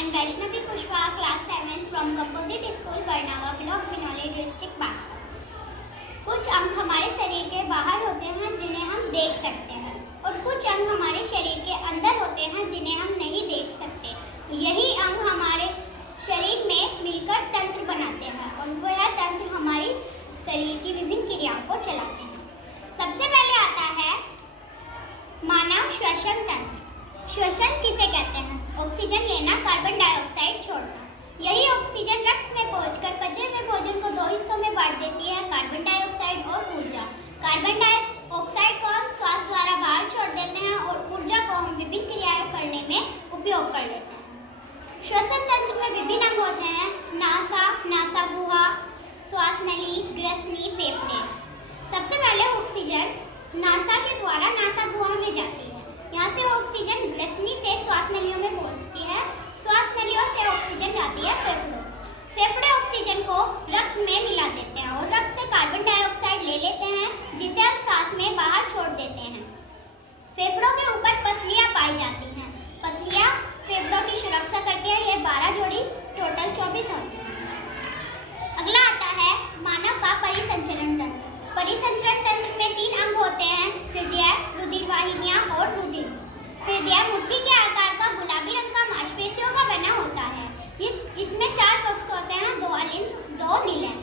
am Vaishnavi Kushwaha, class 7 from Composite School, Barnawa Block, Binoli District, Bangla। कुछ अंग हमारे शरीर के बाहर होते हैं जिन्हें हम देख सकते हैं और कुछ अंग हमारे शरीर के अंदर होते हैं जिन्हें हम नहीं देख सकते। यही अंग हमारे शरीर में मिलकर तंत्र बनाते हैं और वह तंत्र हमारी शरीर की विभिन्न क्रियाओं को चलाते हैं। सबसे पहले आता है मानव श्वसन तंत्र। श्वसन किसे कहते हैं? ऑक्सीजन लेना, कार्बन डाइऑक्साइड छोड़ना। यही ऑक्सीजन रक्त में पहुंचकर पचे हुए भोजन को दो हिस्सों में बांट देती है, कार्बन डाइऑक्साइड और ऊर्जा। कार्बन डाइऑक्साइड को हम श्वास द्वारा बाहर छोड़ देते हैं और ऊर्जा को हम विभिन्न क्रियाएं करने में उपयोग कर लेते हैं। श्वसन तंत्र में विभिन्न अंग होते हैं: नासा, नासा गुहा, श्वास नली, ग्रसनी, फेफड़े। सबसे पहले ऑक्सीजन नासा के द्वारा नासा गुहा में जाती है। यहाँ से ऑक्सीजन ग्रसनी से श्वास नलियों में पहुँचती है। श्वास नलियों से ऑक्सीजन जाती है फेफड़ों। फेफड़े ऑक्सीजन को रक्त में मिला देते हैं और रक्त से कार्बन डाइऑक्साइड ले लेते हैं, जिसे हम सांस में बाहर छोड़ देते हैं। फेफड़ों के ऊपर पसलियाँ पाई जाती हैं। पसलियाँ फेफड़ों की सुरक्षा करती है। ये 12 जोड़ी, टोटल 24 होती हैं। अगला आता है मानव का परिसंचरण तंत्र। परिसंचरण तंत्र में 3 अंग होते हैं: हृदय, रुधिर वाहिनियां और रुधिर। हृदय मुट्ठी के आकार का गुलाबी रंग का मांसपेशियों का बना होता है। इसमें 4 कक्ष होते हैं: 2 अलिंद, 2 निलय।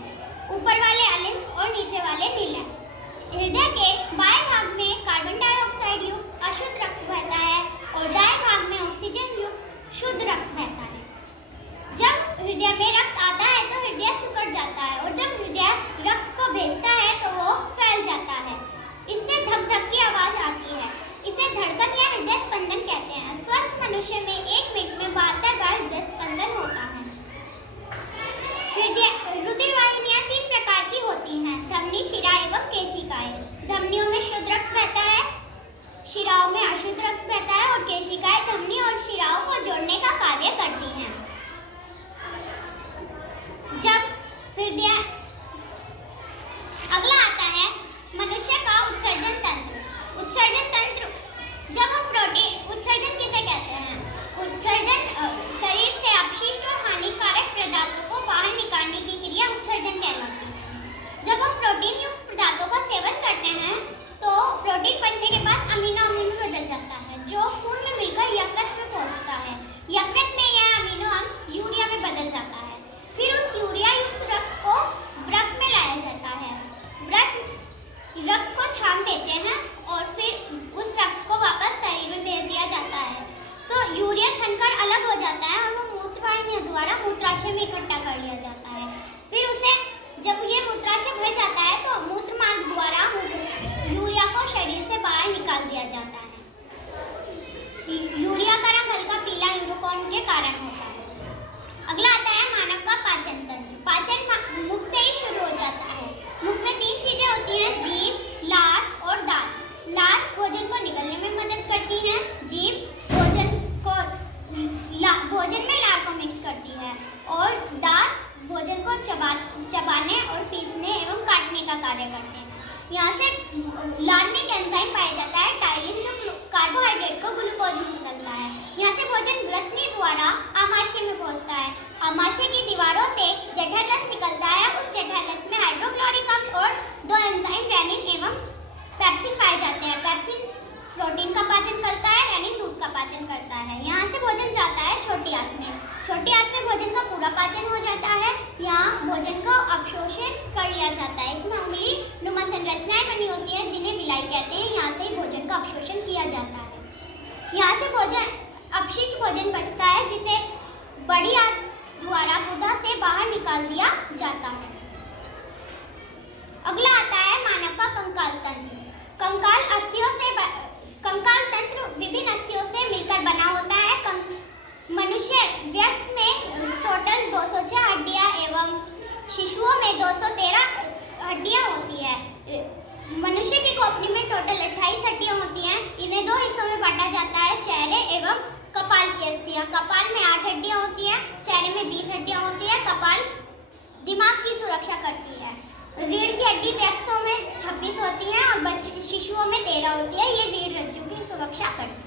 ऊपर वाले अलिंद और नीचे वाले निलय। हृदय के बाएं भाग में कार्बन डाइऑक्साइड युक्त अशुद्ध रक्त बहता है और दाएं भाग में ऑक्सीजन युक्त शुद्ध रक्त बहता है। जब हृदय में रक्त आता है तो हृदय सिकुड़ जाता है और जब हृदय रक्त को भेजता है तो वो फैल जाता है। इससे धक धक की आवाज आती है। इसे धड़कन या हृदय स्पंदन कहते हैं। स्वस्थ मनुष्य में 1 मिनट में 72 बार हृदय स्पंदन होता है। रुधिर वाहिनियां 3 प्रकार की होती हैं: धमनी, शिरा एवं केशिकाएं। धमनियों में शुद्ध रक्त बहता है, शिराओं में अशुद्ध रक्त बहता है और केशिकाएं धमनी और शिराओं को जोड़ने का कार्य करती हैं। जब हृदय अगला आता है मनुष्य का उत्सर्जन तंत्र। उत्सर्जन तंत्र, जब हम प्रोटीन, उत्सर्जन किसे कहते हैं? उत्सर्जन शरीर से अपशिष्ट और हानिकारक पदार्थों को बाहर निकालने की क्रिया उत्सर्जन कहलाती है। जब हम प्रोटीन युक्त पदार्थों का सेवन करते हैं तो प्रोटीन पचने के बाद अमीनो अम्ल में बदल जाता है, जो खून में मिलकर यकृत में पहुंचता है। यकृत में यह अमीनो अम्ल यूरिया में बदल जाता है। फिर उस यूरिया युक्त रक्त को व्रत में लाया जाता है। रक्त को छान देते हैं और फिर उस रक्त को वापस शरीर में भेज दिया जाता है। तो यूरिया छनकर अलग हो जाता है और वो मूत्रवाहिनियों द्वारा मूत्राशय में इकट्ठा कर लिया जाता है। फिर उसे जब ये मूत्राशय भर जाता है तो मूत्र मार्ग द्वारा यूरिया को शरीर से बाहर निकाल दिया जाता है। यूरिया का रंग हल्का पीला यूरोकॉन के कारण होता है। अगला आता है मानव का पाचन तंत्र। पाचन मुख से ही शुरू हो जाता है। मुख में 3 चीजें होती हैं: जीभ, लार और दांत। लार भोजन को निगलने में मदद करती है। जीभ भोजन में लार को मिक्स करती है और दांत भोजन को चबाने और पीसने एवं काटने का कार्य करते हैं। यहाँ से लार में एक एंजाइम पाया जाता है टाइलिन, जो कार्बोहाइड्रेट को ग्लूकोज में बदलता है। यहाँ से भोजन ग्रसनी द्वारा आमाशय में पहुंचता है। आमाशय की दीवारों से जठर रस निकलता है। उस जठर रस में हाइड्रोक्लोरिक अम्ल और 2 एंजाइम रेनिन एवं पेप्सिन पाए जाते हैं। पेप्सिन प्रोटीन का पाचन करता है, रेनिन दूध का पाचन करता है। यहाँ से भोजन जाता है छोटी आंत में। छोटी आंत में भोजन का पूरा पाचन हो जाता है। यहाँ भोजन को अवशोषित कर लिया जाता है। इसमें उंगली नुमा संरचनाएं बनी होती हैं जिन्हें विलाई कहते हैं। यहाँ से भोजन का अवशोषण किया जाता है। यहाँ से भोजन अपशिष्ट भोजन बचता है जिसे बड़ी आंत द्वारा गुदा से बाहर निकाल दिया जाता है। अगला आता है मानव का कंकाल तंत्र। कंकाल तंत्र विभिन्न अस्थियों से मिलकर बना होता है। मनुष्य व्यक्ति में टोटल 206 हड्डियां एवं शिशुओं में 213 हड्डियां होती है। मनुष्य की खोपड़ी में टोटल 28 हड्डियां होती हैं। इन्हें 2 हिस्सों में बांटा जाता है: चेहरे एवं कपाल की अस्थियां। कपाल में 8 हड्डियां होती हैं, चेहरे में 20 हड्डियां होती है। कपाल दिमाग की सुरक्षा करती है। रीढ़ की हड्डी वयस्कों में 26 होती है और शिशुओं में 13 होती है। ये रीढ़ रज्जु की सुरक्षा करती है।